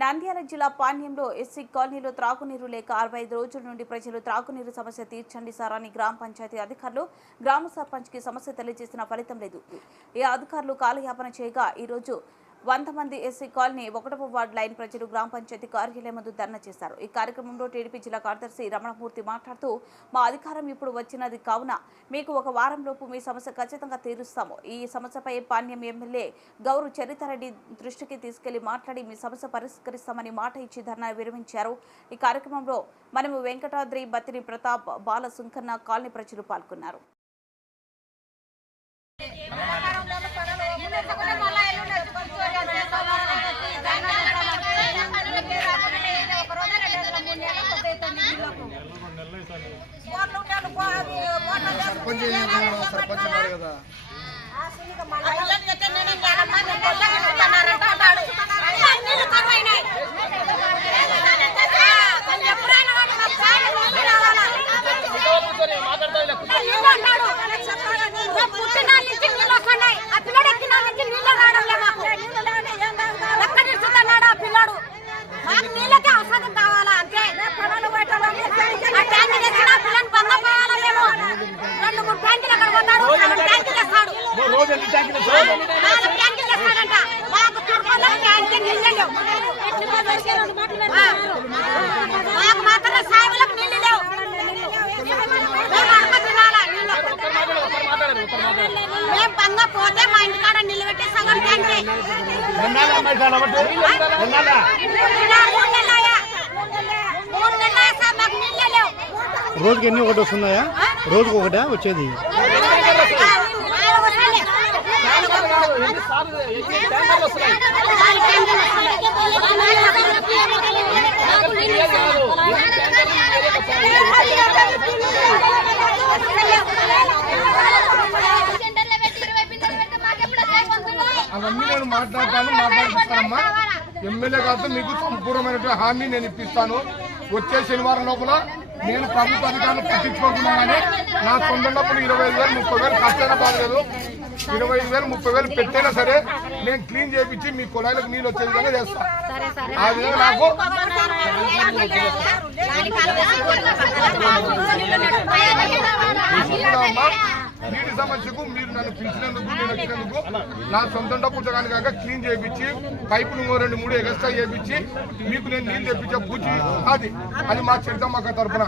నంద్యాల జిల్లా పాణ్యంలో ఎస్సీ కాలనీలో త్రాగునీరు లేక 65 రోజుల నుండి ప్రజలు త్రాగునీరు సమస్య తీర్చండి సార్ అని గ్రామ పంచాయతీ అధికారులు గ్రామ సర్పంచ్కి సమస్య తెలియజేసిన ఫలితం లేదు. ఈ అధికారులు కాలయాపన చేయగా ఈరోజు 100 మంది ఎస్సీ కాలనీ 1వ వార్డు లైన్ ప్రజలు గ్రామ పంచాయతీ కార్యాలయం ముందు ధర్నా చేశారు. ఈ కార్యక్రమంలో టీడీపీ జిల్లా కార్యదర్శి రమణమూర్తి మాట్లాడుతూ, మా అధికారం ఇప్పుడు వచ్చినది కావున మీకు ఒక వారంలోపు మీ సమస్య ఖచ్చితంగా తీరుస్తాము. ఈ సమస్యపై పాణ్యం ఎమ్మెల్యే గౌరు చరితారెడ్డి దృష్టికి తీసుకెళ్లి మాట్లాడి మీ సమస్య పరిష్కరిస్తామని మాట ఇచ్చి ధర్నా విరమించారు. ఈ కార్యక్రమంలో మనము వెంకటాద్రి, బత్తిని ప్రతాప్, బాల సుంకన్న కాలనీ ప్రజలు పాల్గొన్నారు. పోతే మా ఇంటికాడ నిలబెట్టి సగం రోజుకి ఎన్ని ఒకటి వస్తున్నాయా? రోజుకు ఒకటే వచ్చేది? అవన్నీ నేను మాట్లాడిస్తానమ్మా. ఎమ్మెల్యే గారితో మీకు సంపూర్ణమైన హామీ నేను ఇప్పిస్తాను. వచ్చే శనివారం లోపల నేను ప్రభుత్వ అధికారులు పట్టించుకోకున్నాగానే నా సొంత డబ్బులు 25,000, 30,000 ఖర్చైనా బాగలేదు. 25,000, 30,000 పెట్టైనా సరే నేను క్లీన్ చేయించి మీ కుళాయిలకు నీళ్ళు వచ్చే విధంగా చేస్తాను. ఆ విధంగా నాకు నీటి సమస్యకు మీరు నన్ను పిలిచినందుకు, నేను వచ్చినందుకు నా సొంత డబ్బులతో కానీ కాక క్లీన్ చేయించి పైపులు 2-3 ఎక్స్ట్రా చేయించి మీకు నేను నీళ్ళు తెప్పించే పూచి అది మా చెడ్డమ్మ తరఫున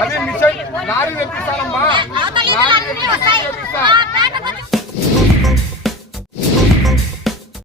అదే మిషన్ లారీ తెప్పిస్తానమ్మా. లారీ తెప్పిస్తా.